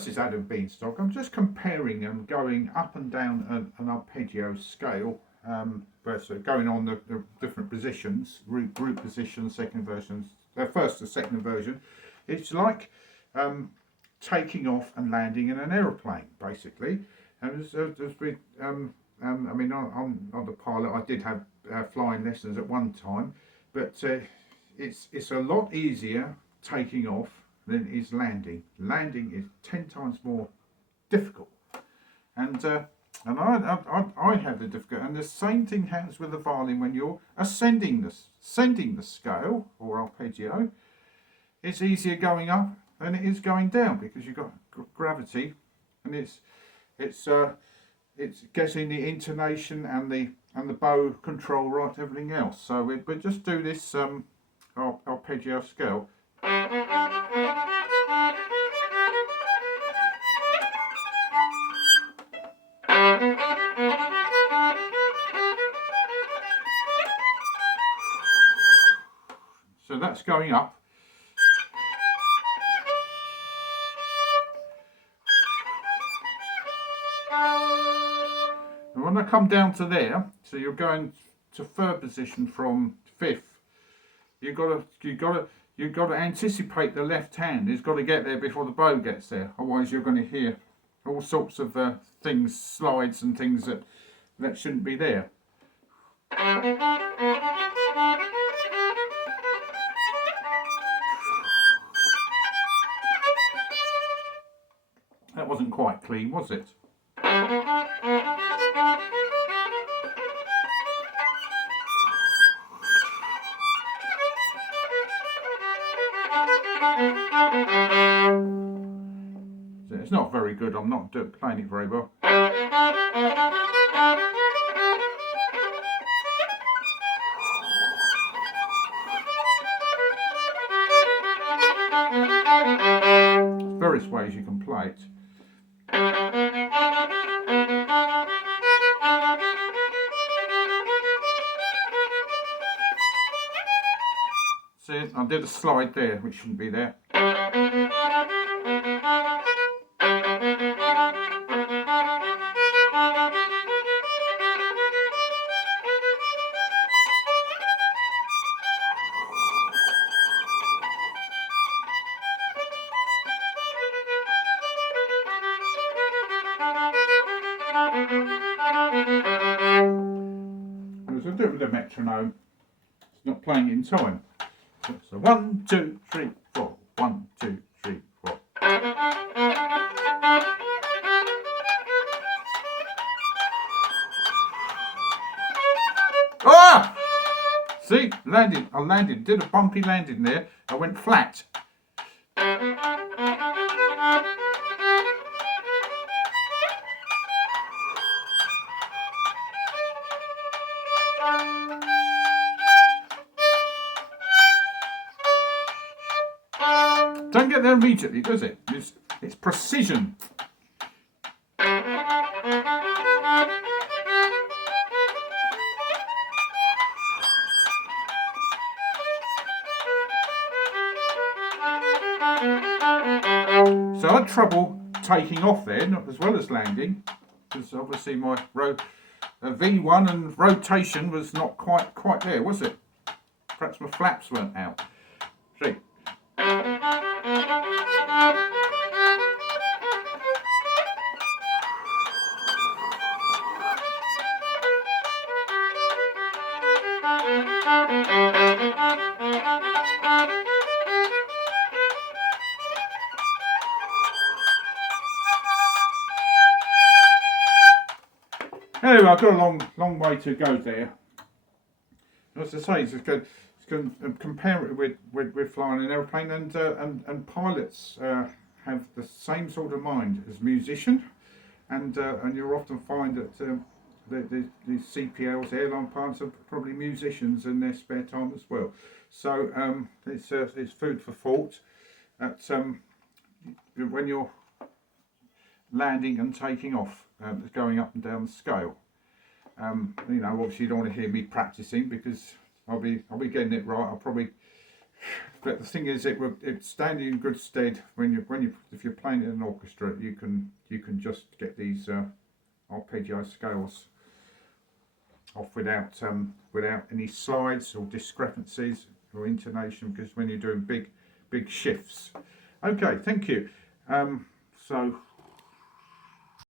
This is Adam Beanstalk. I'm just comparing and going up and down an arpeggio scale, so going on the different positions, group positions, second versions, first and second version. It's like taking off and landing in an aeroplane, basically. And I mean, I'm the pilot. I did have flying lessons at one time, but it's a lot easier taking off than is landing. Landing is 10 times more difficult, and I have the difficulty. And the same thing happens with the violin when you're ascending the scale or arpeggio. It's easier going up than it is going down because you've got gravity, and it's getting the intonation and the bow control right, everything else. So we just do this arpeggio scale. So that's going up. And when I come down to there, so you're going to third position from fifth, you've got to anticipate the left hand. It's got to get there before the bow gets there. Otherwise, you're going to hear all sorts of things, slides and things that shouldn't be there. That wasn't quite clean, was it? So it's not very good. I'm not playing it very well. There's various ways you can play it. See, I did a slide there, which shouldn't be there. As I do it with a metronome, it's not playing it in time. So 1, 2, 3, 4. 1, 2, 3, 4. Ah! See, landed. I landed. Did a bumpy landing there. I went flat. Don't get there immediately, does it? It's precision. So I had trouble taking off there, not as well as landing, because obviously my V1 and rotation was not quite there, was it? Perhaps my flaps weren't out. See. Anyway, I've got a long way to go there. As I say, compare it with flying an aeroplane, and pilots have the same sort of mind as musician, and you'll often find that the CPLs, airline pilots, are probably musicians in their spare time as well. So it's food for thought. That when you're landing and taking off, going up and down the scale. You know, obviously you don't want to hear me practicing because I'll be getting it right. I'll probably But the thing is, it's standing in good stead if you're playing in an orchestra. You can just get these arpeggio scales off without any slides or discrepancies or intonation, because when you're doing big shifts. Okay, thank you. So